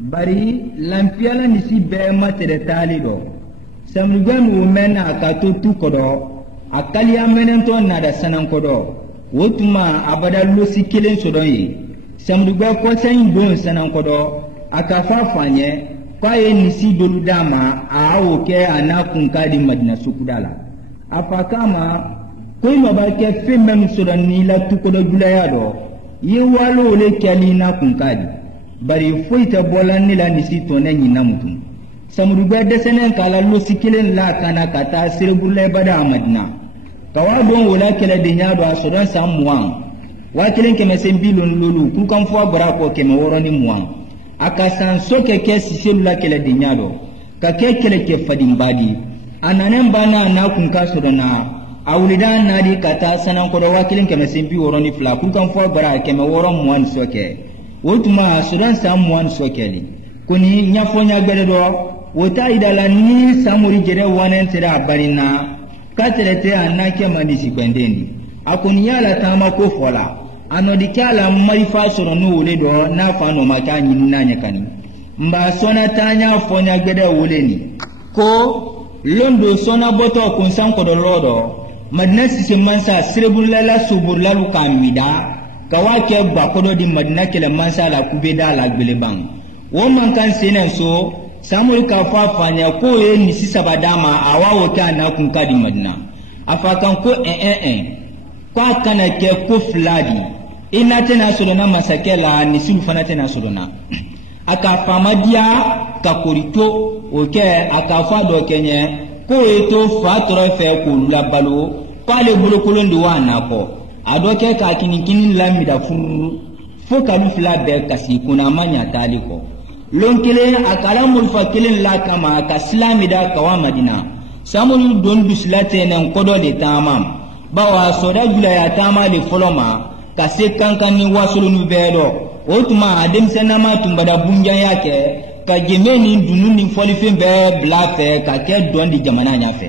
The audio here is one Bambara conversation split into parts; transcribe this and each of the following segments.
bari lampiala nisi be matere talido samrugam umena akatotu kodo akali amenento nada sanan kodo wotuma abada losi kelen sodoyi samrugam ko sayin don sanan kodo akafa fanye kwaye nisi doludama awo ke anakun kadi madina sukudala afakama ko mabake femem sodani la tukodo julaya do yewalo le kalina kun kadi bari foita bolanni la nisi tone nyina mutum samruga desenen kala losi kelen la kana kata sirbule bada madina kawadon wala kala de nyaado asodan samwan wa kelen keme sembilon lolu kun kan fo bara ko keme woroni muwan akasan soke ke siselu la kala de nyaado ka ke kele ke fadim badi ananen bana na kun ka sodana awlidan nadi kata sanan ko do wa kelen keme sembi woroni fla kun kan fo bara keme woron muwan soke wotuma sudan samwan sokeli kuni nyafonya gele do wota idala ni samuri jere wanen tira barina katerete anake manisi kwendendi akuni yala tama ko fola anodi kala marifa soro no wole do na fano makanyi nanya kani mba sona tanya fonya gede woleni ko londo sona boto kunsan ko do lodo madina sise mansa sirebulala suburlalu kamida kawake bakodo di madina kele mansa la kubeda la gbelebang wo man kan senen so samuri ka fa fanya ko e ni sisabadama awawo kana kun kadi madina afakan ko kwa kana ke ko fladi ina tena sodona masakela ni sulfana tena sodona aka famadia ka korito oke aka fa do kenye ko eto fa toro fe ko labalo pale bulokolo ndo wana ko adoke ka kinikini lamida furu fo kalu fla be kasi kuna manya taliko lonkele akala mulfa kelen la kama ka islamida kawa madina samul don bislate nan kodo de tamam bawa soda jula ya tama le foloma ka se kankani wasulu nu bedo otuma adem senama tumbada bunja yake ka gemeni dununi folife be blafe ka ke don di jamana nyafe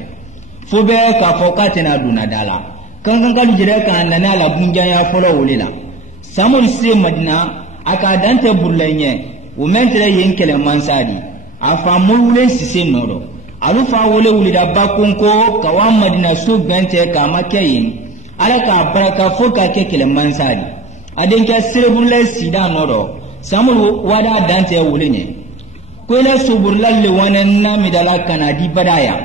fo be ka fokate na dunadala kankan jere ka nana la bunja ya folo wolela samul se madina aka dante burlenye o mentre yenkele mansadi afa mulule sise nodo alufa wole wulida bakonko kawa madina so bente ka makeyin alaka baraka foka kekele mansadi adenka sirebule sida nodo samul wada dante wulenye kwela suburlalle wanan namidala kanadi badaya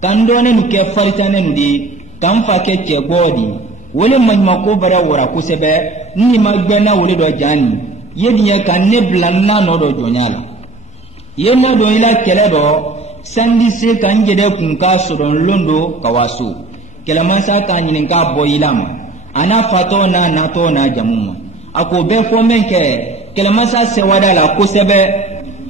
kandone nuke faritane nudi kamfa keke godi wole majmako bara wora kusebe ni magbena wole do jani yediye kanne blanna no do jonyala yema do ila kele do sandi se kanjede kunka sodon londo kawasu kele mansa kanyin ka boyilama ana fatona na to na jamuma ako be fo menke kele mansa se wadala kusebe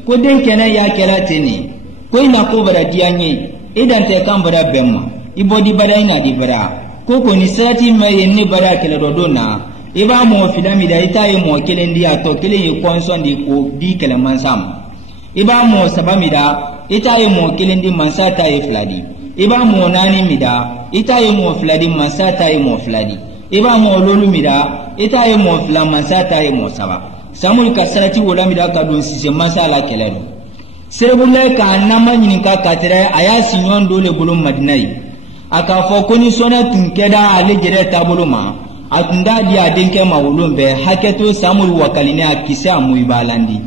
ko den kene ya kela tini ko ina ko bara dianye idan te kan bara bemma ibodi bara ina di bara ko ni sati me ni bara kele do dona iba mo fidami da itaye mo kelendi ato keleyi konsondi ko di kele mansam iba mo sabami da itaye mo kelendi mansa taye fladi iba mo nani mida itaye mo fladi mansa taye mo fladi iba mo lolu mida itaye mo fla mansa taye mo saba samul kasarati wala mida ka don sise mansa la kelero serebulle ka nama nyini ka katire aya sinyon dole bulum madinai aka fo koni sona tunkeda ale jere tabuluma atunda dia denke mawulumbe haketo samul wakaline akisa muibalandi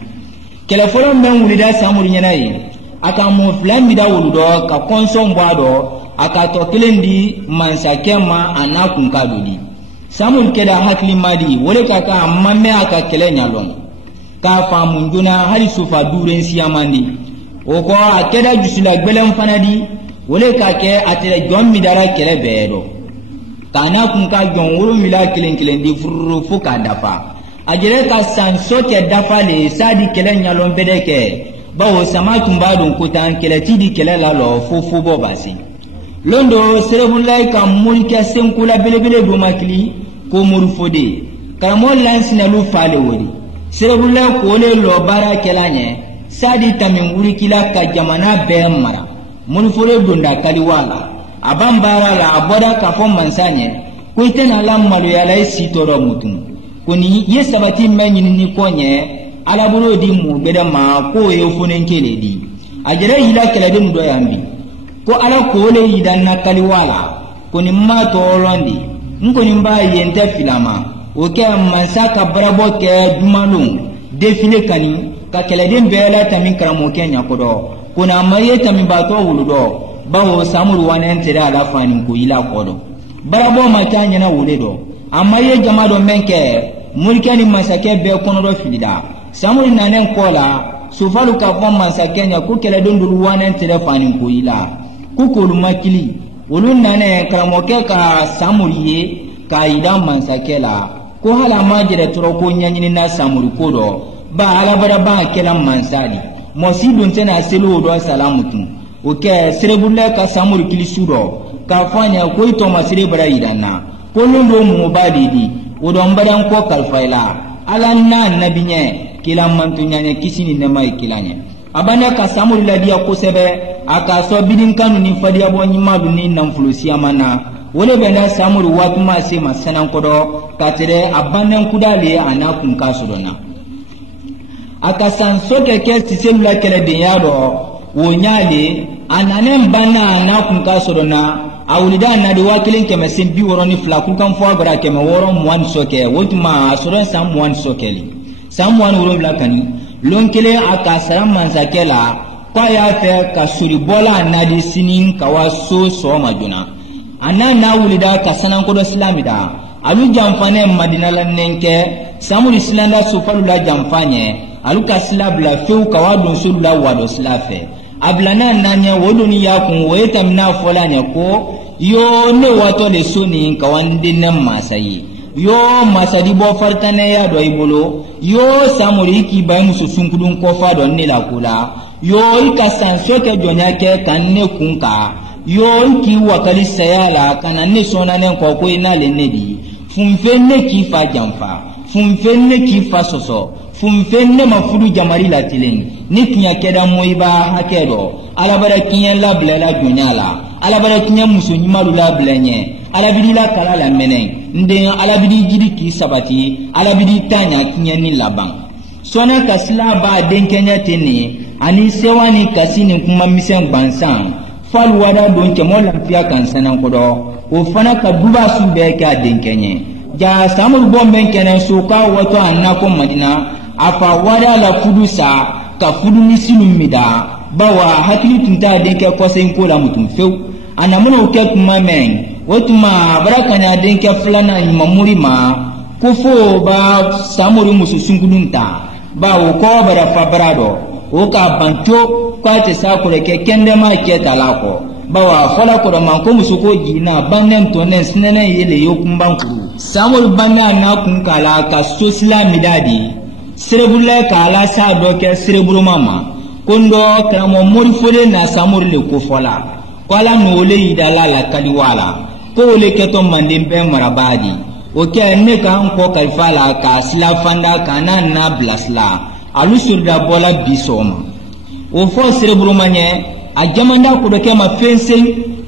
keleforo men wulida samul nyenayi aka mo flambi da wuludo ka konsom bwado aka to kelendi mansakema anakun kadodi samul keda hakli madi wole kaka mamme aka kelenya lon ka famunduna hari sufa duren siyamandi oko akeda jusula gbelem fanadi wole kake atele jommi dara kele bedo kana kun ka jon wuro mila kilen di furu fuka dafa ajere ka san sote dafa le sadi kelen nyalon bedeke bawo sama tumba don kutan keleti di kelela lo fufu bo basi londo serebulai ka mulke senkula belebele do makli ko murfode karamol lansina lu fale wori serebulai ko le lo bara kelanye sadi tamin wuri kila ka jamana be mara murfode donda kaliwala abambara la aboda kafo mansanye kuitena la malu ya la sitoro mutum kuni ye sabati menyi ni konye ala bolo di mu beda ma ko ye funen kele di ajere yila kala de ndo yambi ko ala ko le yidanna kaliwala ko ni ma to londi nko ni mba yente filama o ke masaka brabo ke dumalun defile kani ka kala de bela tamin karamo kenya kodo kuna maye tamin bato wuludo bawo samuru wanen tere ala fani ko ila kodo brabo matanya na wuledo amma ye jama do menke mulkani masake be kono do filida samuri nanen kola sufalu ka fon masake nya ku kele dondul wanen telefani ko ila ku kolu makili ulun nanen karamoke ka samuri ye ka ida masake la ko hala majire toro ko nyanyini na samuri kodo ba ala bara ba kela mansadi mosidun tena selu do salamutu o ke serebulle ka samuri kili sudo ka fanya ko to masire bara idana ko londo mu badidi o don badan ko kalfaila alanna nabinye kila mantunyanya kisini ne mai kilanya abana ka samuri la dia ko sebe aka so bidin kanu ni fadiya bo nyimalu ni nan fulusiya mana wole benda samuri watuma se masanan kodo katere abanan kudale anakun kasudona aka sansoke ke tiselula kele de yado wonyale ananen bana anakun kasudona awulida na de wakilin keme sin bi woroni flaku kan fo agara keme woron mwan soke wotuma asoron sam mwan sokeli sam mwan woron blakani lonkele aka saram manzakela kwa ya fe ka suri bola na de sinin kawaso so majuna anana wulida ka sanan ko do islamida alu jamfane madina lannenke samul islanda sufalula jamfanye alu ka silabla feu kawadon sulula wado slafe ablana nanya wodoni yakun weta mina folanya ko yo ne wato le soni kawande nan masayi yo masadi bo fartane ya do ibolo yo samuri ki bay musu sunkudun ko fa don ne la kula yo ika sanso ke donya ke kanne kunka yo ki wakali sayala kananne sona nen ko ko ina le nedi funfenne ki fa jamfa funfenne ki fa soso funfenne mafudu jamari la tilen ni kinya keda moiba hakedo alabara kinya la blela jonyala alabara kinya muso nyimalu la blenye alabidi la kala la menen nde alabidi jidi ki sabati alabidi tanya kinya ni laban sona kasla ba den kenya tene ani sewani kasini kuma misen bansan fal wada don ke molam fiya kan sanan kodo o fana ka duba su be ka den kenye ja samul bomben kenen suka wato annako madina afa wada la fudusa ka fudu misilu mida bawa hakili tunta denke kosen ko la mutum few anamuno ke kuma men wotuma barakanya denke fulana imamuri ma kufo ba samuri mususungudunta bawo ko bara fabrado o ka banto kwate sakure ke kende ma ke talako bawa fala ko man ko musuko jina bannen tonen sinene yele yokumban kuru samul banna na kun kala ka sosila midadi serebulle kala sa do ke sereburu mama kondo kramo mori fole na samur le ko fola kwala no le idala la kaliwala ko le keto mandimbe marabadi o ke ne ka an ko kalfala ka sila fanda kana na blasla alu surda bola bisoma o fo sereburu manye a jamanda ko do ke ma fense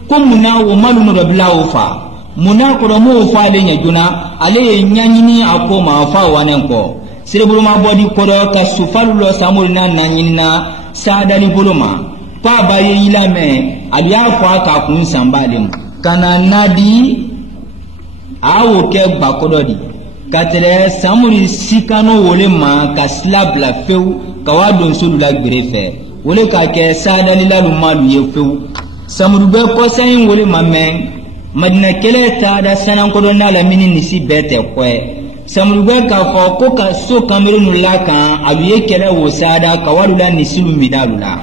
ko muna wo malu no do blawo fa muna ko do mo fa le nyajuna ale nyanyini akoma fa wanen ko sereburu ma bodi ko do ka sufalulo samur na nanyina sadali boloma pa baye ilame aliya kwa ka kun sambalem kana nadi awo ke bakododi katele samuri sikano wole ma ka slabla feu kawadon sulula grefe wole ka ke sadali lalu malu ye feu samuru be ko sayin wole mamen madina kele ta da sanan ko don la mini nisi bete kwe samuru be ka fo ko ka so kamerunu la kan abiye kele wo sada kawadula nisilu midalula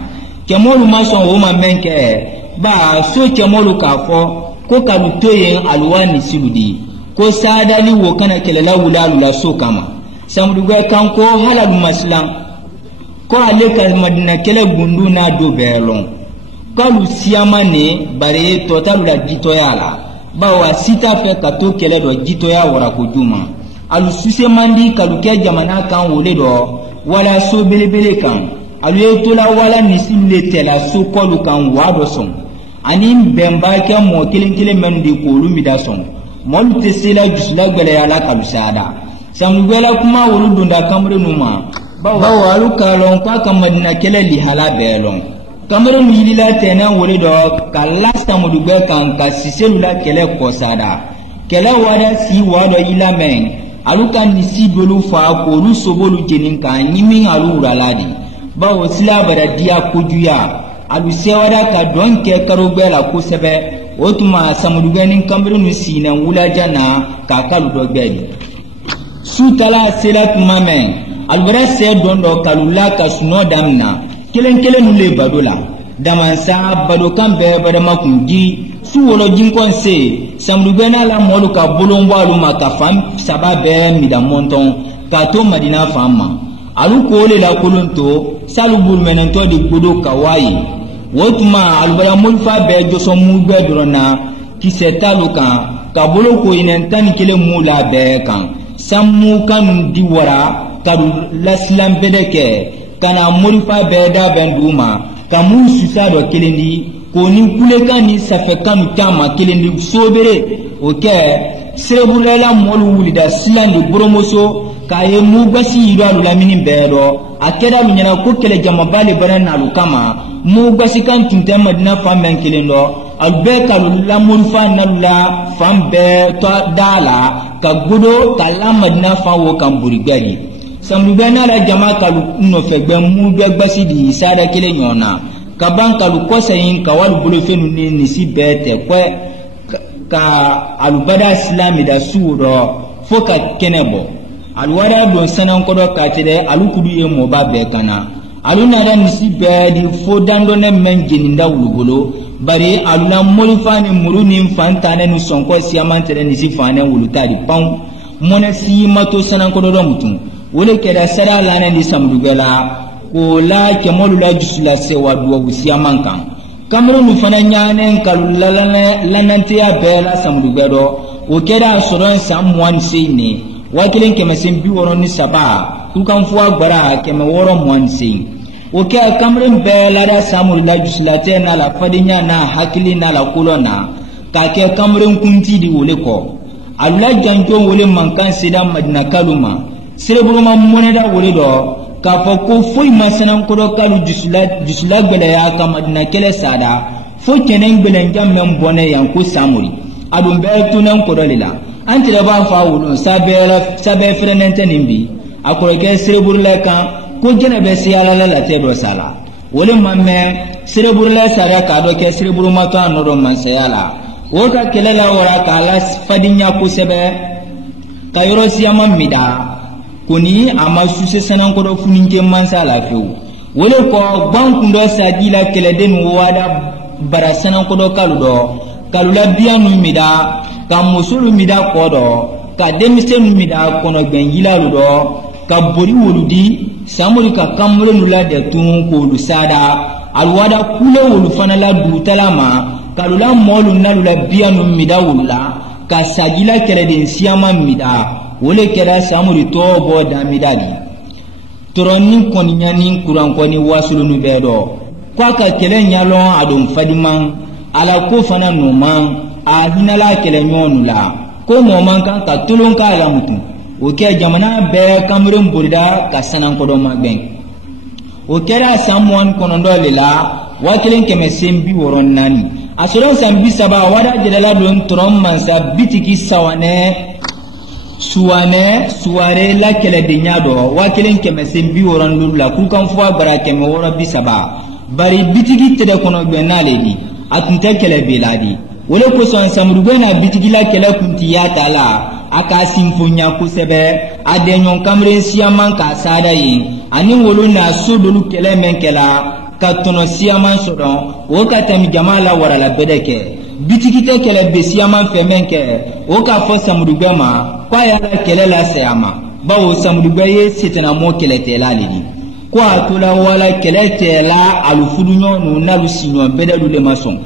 kemolu mason wo mamenke ba so kemolu ka fo ko ka lutoye alwani siludi ko sadali wo kana kelela wulalula so kama samuru be kan ko halalu maslam ko ale ka madina kele gundu na do belon kalu siamane bare totalu la gitoyala ba wa sita fe ka to kele do gitoya wora ko juma alu suse mandi kalu ke jamana kan wole do wala so belebele kan alu tola wala nisile tela so kolu kan wado son ani bemba ke mo kelen men di ko lumida son molu tesela jusla gele ala kalu sada samugela kuma wolu dunda kamre numa bawo aluka lon kwa ka madina kele li hala belon Cameroun yilila tena wole do ka lasta mudugbe kan ka siselula kele kosada kele wada si wado ilamen aluka nisi dolu fa ko lu sobolu jenin ka nyimi alu uraladi bawo sila bara dia kujuya alu sewada ka donke karobela ko sebe otuma samudugbe nin Cameroun sina wulajana ka kalu dogbedi sutala selat mamen albara se dondo kalula ka suno damna kelen nule badola damansa badokan be badama kungi su wolo jinkon se samdubena la molu ka bolongo aluma ka fam sababe mida monton ka to madina famma alu ko le la kolonto salu bulmenen to di godo kawayi wotuma albara mulfa be joso mu be dorona kisetalu kan ka bolo ko inen tan kele mula be kan sammu kan diwara kadu laslam bedeke kana murifa beda benduma kamu susado kelendi koni kuleka ni safekanu tama kelendi sobere oke serebulela molu wulida silandi bromoso kaye mugasi yiralu lamini bedo akeda lunyana ko kele jamabale barana lukama mugasi kan tunte madina famen kelendo albe kalu la murifa nalula fambe to dala ka gudo kala madina fa wo kamburigari samlubena la jama kalu no fegbe mu gbasi di sada kele nyona kaban kalu kosayin kawal bulofenu ni si bete kwe ka alubada islami da suuro foka kenebo alwara don sanan kodo katide alukudu ye moba be kana aluna da nisi be di fodando ne menjini nda wulubolo bari aluna molifani muruni fantane nu sonko siamantere nisi fane wulutari pam mona si mato sanan kodo do mutum wole keda sara lana ni samdugela ko la kemolu la jusula se wadwa wusiya mankan Cameroun fana nyane kalula lanante ya bela samdugero o keda soron samwan sine wakilen kemesen bi woron ni saba kukan fuwa gbara keme woron mwan sine o ke Cameroun bela da samul la jusula te na la fadinya na hakili na la kolona ka ke Cameroun kunti di wole ko alula janjo wole mankan sida madina kaluma sereburuma moneda wole do ka fo ko foy masanan ko do kalu jusula gbele ya ka madina kele sada fo kenen gbele ngam men bone yan ko samuri adum be tunan ko do lila antire ba fa wulu sabe frenente nimbi akoro ke sereburle kan ko jene be siyala la te do sala wole mamme sereburle sara ka do ke sereburuma to anodo man siyala o ka kele la wora ka la fadinya ko sebe kayoro siyama mida koni ama suse sanan ko do funinge mansa la few wole ko banku do sadila kele den wada bara sanan ko do kalula bianu mida ka musulu mida ko do ka demisen mida kono ben yilalu do ka bori woludi samuri ka kamro nula de tun ko lu sada alwada kule wolu fana la du talama kalula molu nalula bianu mida wulla ka sagila kele den siyama mida wole kera samuri tobo damidali toronni koninyani kuran koni wasulu nu bedo kwa ka kele nyalo adon fadiman ala ko fana numan a hinala kele nyonula ko moman kan ka tulun ka ala mutu o ke jamana be Cameroun burda ka sanan ko do magben o kera samwan konondo lela wakilen keme sembi woron nani asoron sambi saba wada jedala don trom mansa bitiki sawane suware la kele de nyado wakilen keme sembi woron lula kukan fuwa bara keme wora bisaba bari bitigi tede kono benale di atunte kele beladi wole ko son samrugo na bitigi la kele kunti ya tala aka simfonya kusebe adenyon Cameroun siaman ka sada yin ani wolo na sodolu kele menkela ka tono siaman sodon o ka tami jamala wara la bedeke bitigi te kele be siaman femenke o ka fo samrugo ma kwa ya la kele la sayama bawo samrugo ye setena mo kele te la lidi kwa tola wala kele te la alufudu nyonu na lusinyo bedalu le mason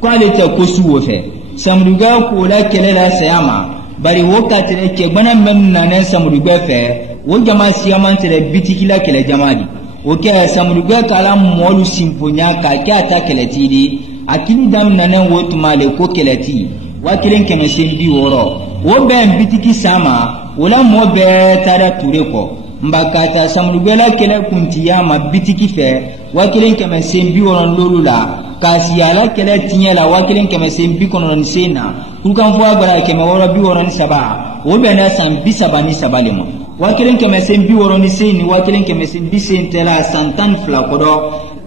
kwa le te kosu wo fe samrugo ko la kele la sayama bari wakati le ke gbana men nanen samrugo fe wo jama siaman tere bitigi la kele jamadi o ke samrugo kala molu simponya ka kya ta kele tidi akini dam nanen wo tumale ko kele ti wakilen keme sendi woro wo ben bitigi sama wala mo be tada ture ko mbakata samrugela kele kuntiya ma bitiki fe wakilen keme sembi wonon lolula kasiyala kele tinyela wakilen keme sembi konon sena kukan fo abara keme woro bi wonon saba o bena san bisaba ni sabalemo wakilen keme sembi wonon seni wakilen keme sembi sentela santan fla kodo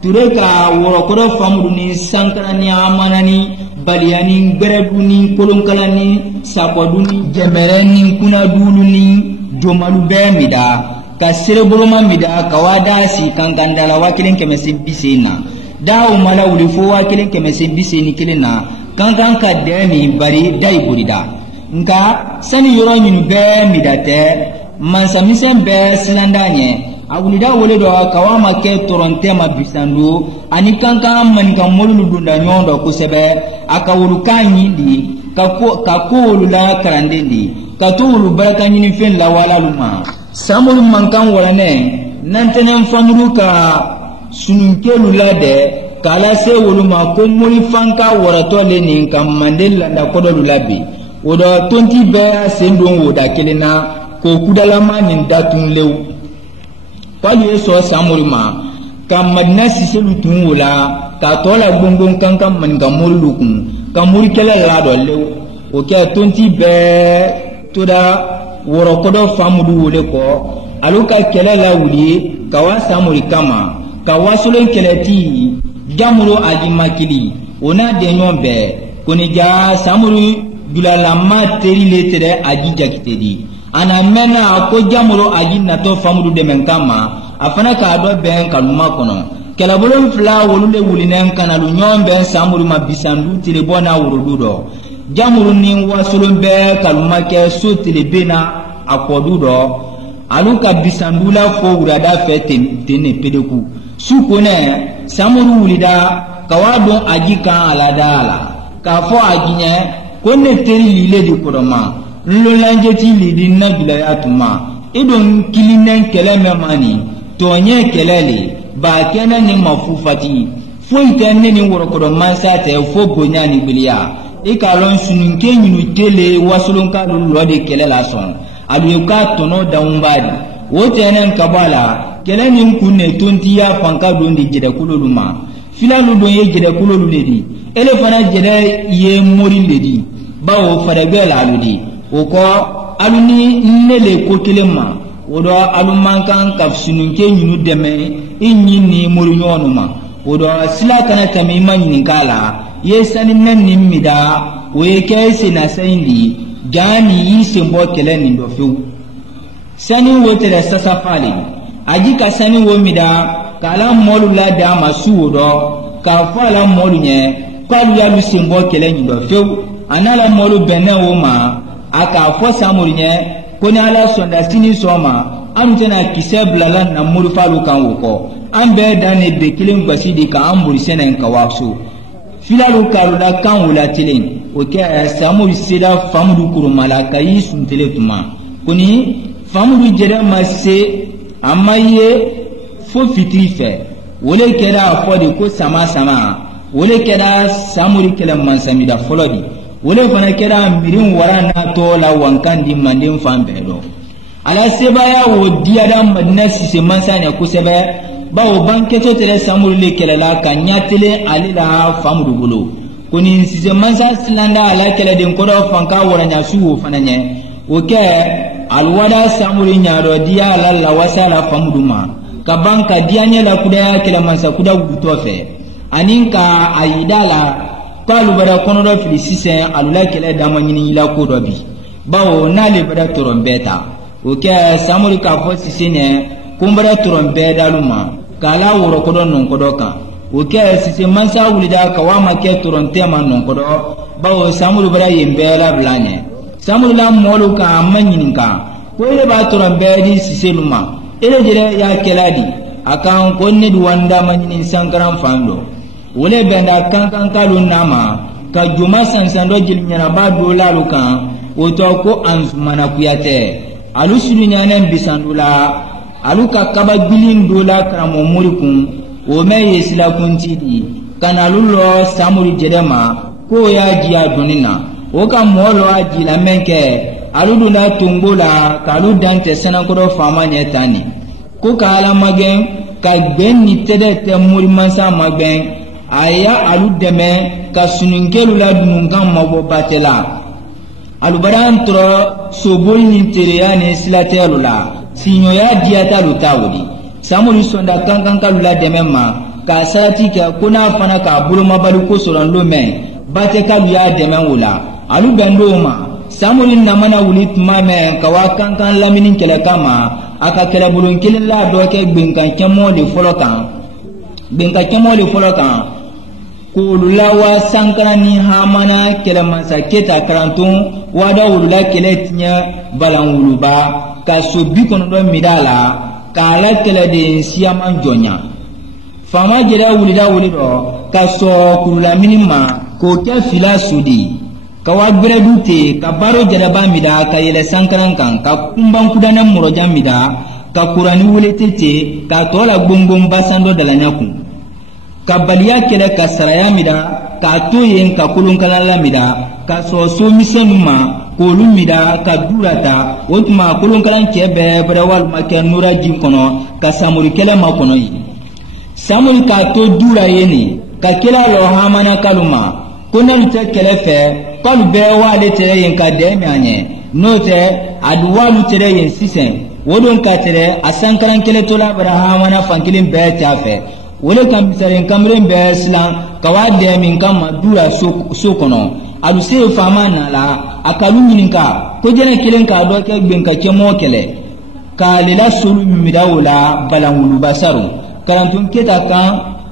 tureka woro kodo famudu ni sankara ni amanani baliani greduni kolonkalani sakoduni jemereni kuna duluni jomalu be mida ka sereboroma mida ka wadasi kankandala wakilen keme sembi sena dawo mala wuli fo wakilen keme sembi seni kelena kankan ka demi bari dai burida nka sani yoro nyinu be midate mansa misen be silandanye awulida wole do kawama ke toronte ma bisandu ani kankan manika molulu dunda nyondo kusebe akawulu kanyindi kakolu la karandendi katulu baraka nyini fen la wala luma samulu mankan walane nantenen famuru ka sununkelu lade kala se woluma ko muli fanka warato le nin kam mandela nda kodolu labi odo tonti be sendon woda kelena ko kudalama nin datun lew pali so samurima kam madina siselu tun wala ka tola gongon kankan man gamul lukun kamuri kala la do lew o ke tonti be toda woro kodo famudu wole ko aluka kala la wuli kawa samuri kama kawasulen keleti jamuro alimakili ona denyon be konija samuru dulalama teri letere aji jakitedi ana mena ko jamuro aji nato famudu de menkama afana ka do ben kaluma kono kelabolon fla wolule wulinen kanalu nyombe samuru mabisandu tilebona wurududo jamuru ni wasulun be kaluma ke so tilebena akodudo aluka bisandula fo wurada fe tene pedeku sukone samuru wulida kawadon aji kan aladala ka fo ajinya konne teri lile di kodoma nlolanjeti lidi nabila yatuma idon kilinen keleme mani tonye kelele ba kena ni mafufati fo itenne ni woro kodoma sate fo bonyani bilia ikalon sununke nyinu tele wasulun ka lode kelela son aluyuka tono daumbadi wotenen kabala kelenin kunne tontiya fanka dondi jeda kuloluma filalu don ye jeda kulolu ledi ele fana jeda ye mori ledi bawo fadagela aludi oko aluni nele ko kelema odo alumankan kafsununke nyinu deme inyini mori nyonuma odo sila kana tamima nyinkala ye sani menni mida we kese na saindi jani yisembo keleni ndo fiu sani wotere sasa fali aji ka sani wo mida kala molu la da masu do ka fala molu nye kwalu ya lusembo keleni ndo fiu anala molu bena wo ma aka fo samuri nye koni ala sonda sini soma amtena kisebla na molu falu kan woko ambe dane be kilen basidi ka amburi senen ka waksu filalu kaluda kan wula tilen oke samuri sida famudu kurumala kayi suntele tuma koni famudu jere masse amaye fo fitri fe wole keda fodi ko sama wole keda samuri kela mansamida folodi wole fana keda mirin warana to la wankandi mandin fambedo ala sebaya wo diada madina sise mansanya ko sebe bawo banketo tere samuri le kelela kanyatele alila famudu bulu koni sise mansa silanda ala kele den kodo fanka waranya suwo fananye oke alwada samuri nyaro dia ala la wasala famuduma kabanka dianye la kudaya kele mansa kuda gutofe aninka ayidala palu bada konodo fili sise alula kele damanyini ila kodobi bawo nale bada torombeta oke samuri ka fo sise ne kumbara torombeta luma kala woro kodo non kodo kan oke sise mansa wulida kawama ke toronte man non kodo bawo samuru bara yembela blanye samuru la molu ka amanyininka ko ile ba toronbe di sise luma ile jere ya keladi akan ko ne duwanda manyinin sankaran fando wole benda kankan kalun nama ka juma sansando jilnyana ba dola lukan oto ko ansumana kuyate alusulu nyanen bisandula aluka kaba bilin dola kramo murikun o me yesila kuntidi kanalulo samuri jedema ko ya jiya dunina o ka molo ajila menke alu duna tungola kalu dante sanakoro fama nyetani ko kala magen ka gben ni tede te muri mansa magen aya alu deme ka sununkelu la dunungan mabo batela alu barantro sobol ni tereya ne silatelu la sinyo ya diata lu tawudi samuri sonda kankan kalu la deme ma ka salati ka kuna fana ka bulu mabalu ko solando men bate kalu ya deme wula alu bendo ma samuri namana wuli tuma men ka wa kankan laminin kele kama aka kele bulun kilin la do ke gbenkan kemo le folokan gbenkan kemo le folokan ko lulawa sankara ni hamana kele mansa keta karantun wada wulula kele tinya balan wuluba ka so bi kono do midala ka la kele de siaman jonya fama jere wulida wulido ka so kulula minima ko ke fila sudi ka wagbere dute ka baro jaraba mida ka yele sankaran kan ka kumban kudana murojan mida ka kurani wuletete ka tola gbongbon basando dalanya kun ka baliya kele ka saraya mida ka toyen ka kulun kalala mida ka so misenuma ko lumida ka durata otuma kulun kalan kebe brawal maken nura jin kono ka samuri kele ma kono yi samuri ka to dura yeni ka kila lo hamana kaluma konalu te kele fe kalu be wale tere yen ka demi anye note aduwalu tere yen sisen wodon ka tere asankaran kele tola brahamana fankilin be tafe wole kam bisaren kamren be islam kawade min kam dura so kono adu se fama na la akalu nyininka ko jene kilen ka do ke gben ka kemo kele ka lila sulu midawula balangulu basaru karantun keta kan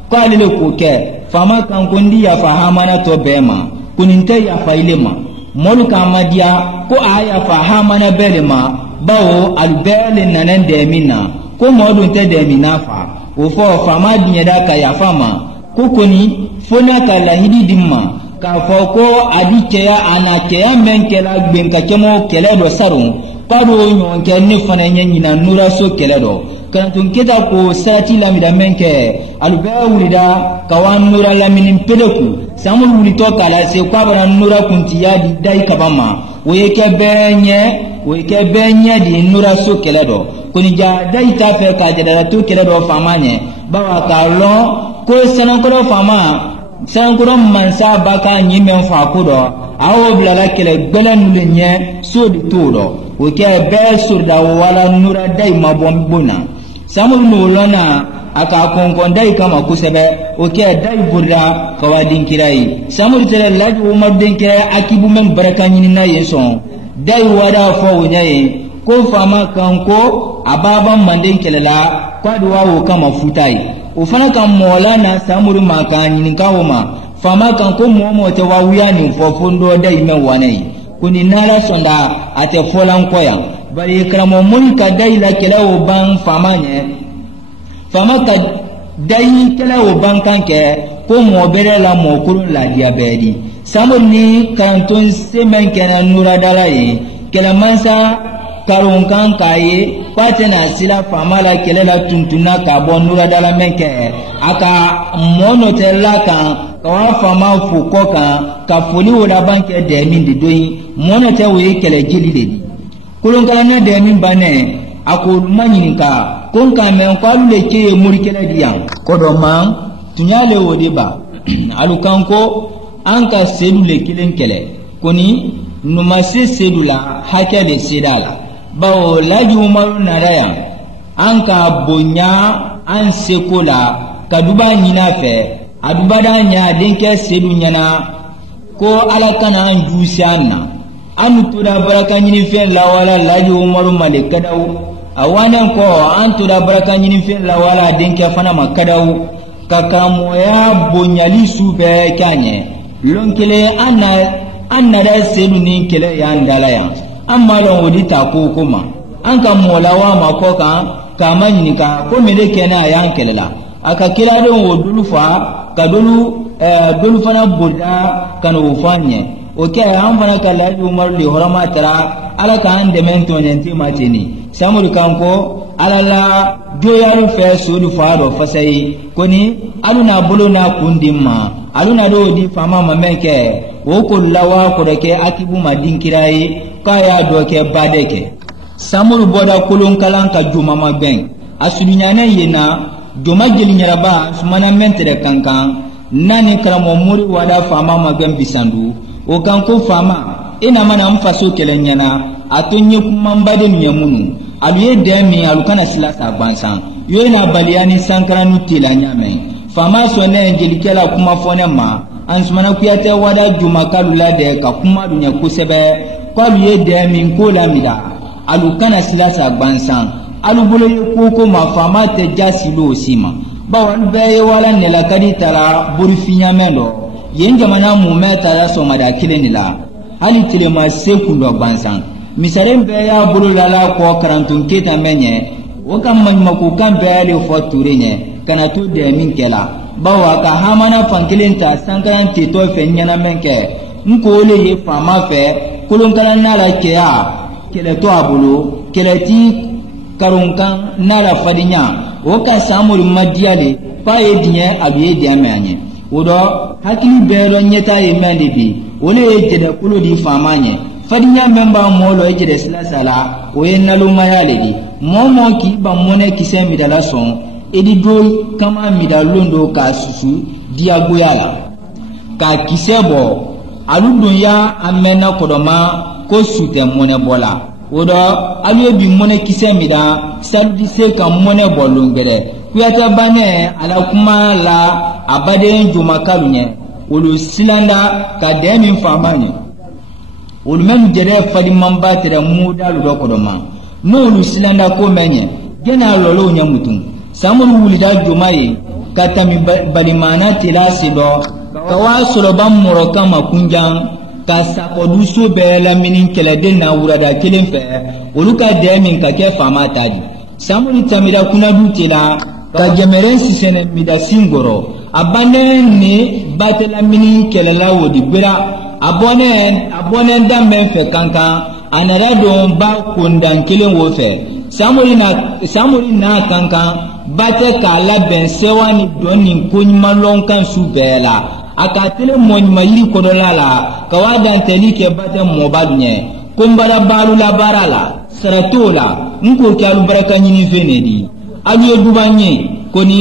ko alele ko ke fama kan kondi ya fahamana to bema kuninte ya failema molu kamadia ko aya fahamana belema bawo albele nanen de mina ko modun te de minafa o fo fama dinyada ka ya fama ko koni fona ka lahidi dimma ka fo ko adikeya anakeya menkela gbenka kemo kele do sarun pado nyonke ni fana nyina nura so kele do kanatun kita ko sati lamida menke alba wulida kawan nura laminin pedeku samul wulito kala se kwabara nura kuntiya di dai kabama weke benye di nura so keledo kunija dai tafe ka jadara to keledo famanye bawa kallo ko sanankoro fama sanankoro mansa baka nyimen fa kudo awo blala kele gbelanulnye so di todo weke be surda wala nura dai mabombona samul mulona aka konkon dai kama kusebe oke dai burda kawadin kirai samul tere laju umar den kira akibu men barakanyini na yeson dai wada fo wonyaye ko fama kanko ababan manden kelela kwadwa wo kama futai ufana kan molana samul makanyini kawoma fama kanko momo te wawuya ni fofundo dai men wanai kuni nala sonda ate folan koya bari kramo mun ka dai la kelawo ban famanye fama ka dai kelawo ban kanke ko mo bere la mo kurun la diabedi samuni kanton semen kana nura dalaye kela mansa karun kan kaye patena sila fama la kelela tuntuna ka bon nura dala menke aka mono tella kan kawa fama fuko kan ka foli wala banke de min de doyi mono te wi kele jili de kulun kala na de min bane akul manyinika kon ka men kwalu le ke murikela diyan kodo man tunyale wodi ba alukanko anka selu le kilen kele koni numa se sedula hakele sedala bawo laji umaru naraya anka bonya an sekola kaduba nyina fe adubada nya denke sedu nyana ko alakana anjusiana anu tura baraka nyini fe la wala laji umaru malekadau awanan ko an tura baraka nyini fe la wala denke fana makadau kakamoya bonyali sube kanye lonkele anna da sedu ni kele ya ndalaya amma don wodi ta ko kuma an kan molawa ma ko kan kama nyini ka ko mele kena ya ankelela aka kila don wodulu fa ka dolu fana boda kan wofanye oke an fana ka laji Umar li horama tara ala ka an demen to nyanti matini samur kanko ala la joyaru fe sudu faado fasai koni aluna buluna kundimma aluna do di fama mameke wo ko lawa ko deke akibu madinkirai kaya doke badeke samur boda kulun kalan ka juma maben asudunyane yena juma jeli nyaraba sumana mentere kankan nani karamo muri wada fama maben bisandu o kanko fama ina mana mfaso kelenyana atonye kumambade nyamunu aluye demi alukana silasa gbansan yoina baliani sankaranu tilanyame fama sone ngelikela kuma fonema ansumana kuyate wada juma kalula de ka kuma dunya kusebe kwaluye demi nkola mida alukana silasa gbansan alubolo yekoko ma fama te jasilo sima bawan beye wala nela kadi tara burifinya mendo yenjamana mumeta la somada kilenila hali tilema sekundo gbansan misaren be ya bululala ko karantun keta menye wakam manmaku kan be ale fo turenye kana to de min kela bawa ka hamana fankilinta sankan te to fe nyana menke nkole ye fama fe kulun kala nala ke ya kele to abulu keleti karunkan nala fadinya waka samul madiale pa ye dinye abiye de amenye odo hakili be ro nyeta ye mende bi ole ye tede kulo di famanye fadinya memba molo ejere sala o yenalo mayaledi momo ki ba mone kisemi dala son edi do kama midalondo ka susu dia goyala ka kisebo aludunya amena kodoma ko sute mone bola odo alu bi mone kisemi da saldi se ka mone bolungere kuyata bane ala kuma la abade juma kalunye olu silanda ka demi famanye olu men jere fadi mamba tere muda lu dokodoma no olu silanda ko menye gena lolo nyamutum samul wulida jumaye katami balimana tilasido kawasolo bam moroka makunjan ka sakoduso bela minin kelede na wurada kelen fe olu ka demi ka ke fama tadi samul tamida kuna dutela ka jemeren sisene mida singoro abane ni batela minin kelela wodi bira abone ndambe fe kankan anara don ba kundan kelen wo fe samuri na kankan bate kala ben sewani doni kunyma lonkan su bela akatele monimali kodolala kawadan telike bate mobadnye kumbara balu la barala saratola nko kyalu baraka nyini venedi alu dubanye koni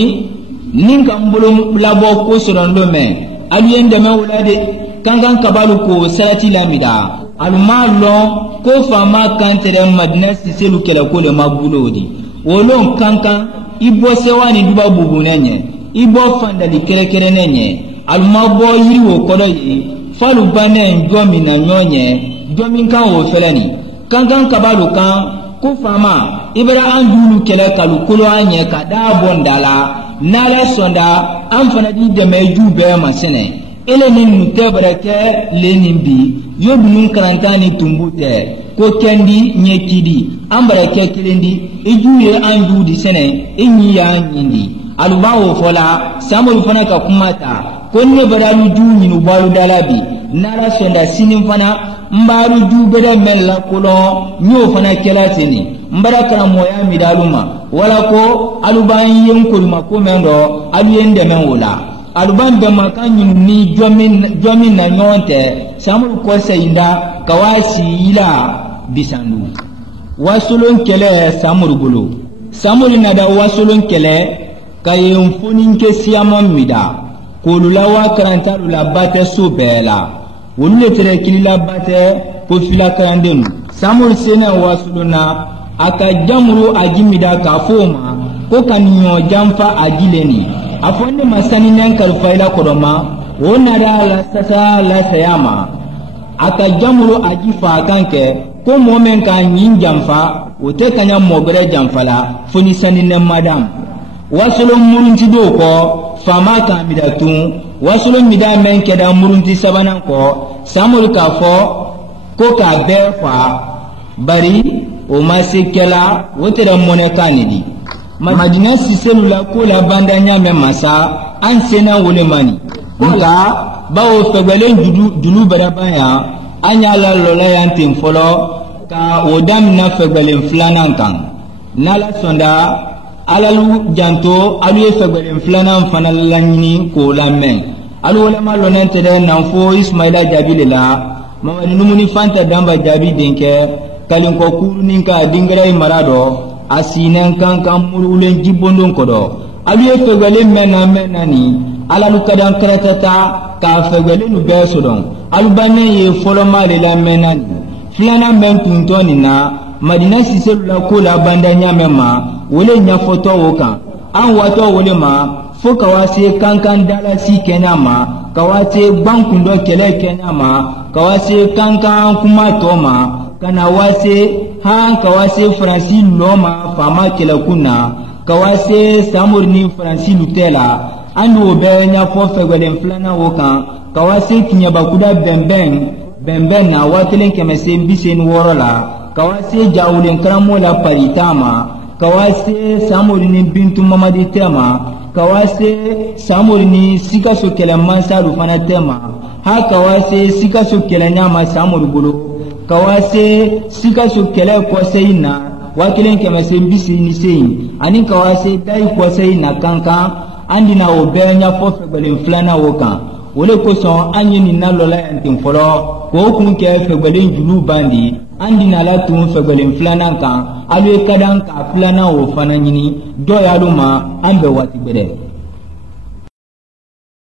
ninka mbulu labo ko sonondo me alu ndeme wulade kankan kabalu ko sarati lamida alumalo ko fama kantere madina siselu kala ko le mabulodi wolon kankan ibo sewani duba bubunenye ibo fandali kerekere nenye alumabo yiriwo kodo yi falu bane njomi na nyonye njomi kan wo felani kankan kabalu kan ko fama ibra andulu kala kalu kolo anye kada bondala nala sonda amfana di de meju be masene ele ni mutebreke lenimbi yobunun karantani tumbute ko kendi nyekidi ambareke kelendi ejuye andu di sene enyi ya nyindi alubawo fola samul fana ka kumata konne baralu du nyinu balu dalabi nara sonda sinin fana mbaru du beda mella kolo nyo fana kelatini mbara kara moya midaluma wala ko aluban yenkulma ko mendo aliyende menwola aluban be makanyu ni jomin na nyonte samul ko sayinda kawasi ila bisandu wasulun kele samul gulu samul nada wasulun kele kayen funin ke siyamon mida kolula wa karanta la bate subela wolle tere kilila bate ko fila karandenu samul sena wasuluna aka jamuru ajimida ka foma ko kanyo jamfa ajileni afonde masani nan kalfaila kodoma wona da la sasa la sayama aka jamuru ajifa kanke ko momen kan yin jamfa wote kanya mogre jamfala funi sanine madam wasulun murunti do ko fama ka midatun wasulun mida men keda murunti sabanan ko samul ka fo ko ka befa bari o masikela wote da monekanidi madina siselu la ko la bandanya me masa an sena wole mani Kola bawo fegwelen julu barabaya anya la lola yantin folo ka odam na fegwelen flanan kan nala sonda alalu janto alu fegwelen flanan fanal lanyini ko lamen alu wala ma lonen tede nan fo Ismaila jabilela mamadu numuni fanta damba jabi denke kalin ko kuruni ka dingrai marado asinen kan murulen jibondon kodo alu fegwelen menani alalu kadan karatata ka fegwelen besodon alubane ye foloma le la menani filana men tuntoni na madina siselula ko la bandanya mema wole nya foto wokan an wato wole ma fo kawase kankan dala si kenama kawase bankundo kele kenama kawase kankan kuma toma kana wase han kawase franci loma fama kele kuna kawase samurni franci lutela andu be nya fo fegwelen flana wokan kawase kinya bakuda bemben na watelen kemese bisen worola kawase jawulen kramo la paritama kawase samurini bintu mamadi tema kawase samurini sikaso kele mansalu fana tema ha kawase sikaso kele nyama samuru bulu kawase sikaso kele koseina watelen kemese bisini sein ani kawase dai koseina kankan andina obenya fo fegwelen flana wokan wole koson anyini na lola yantin folo ko kun ke fegwelen julu bandi andina la tun fegwelen flana kan alu kadan ka flana wo fana nyini do yaluma ambe wati bede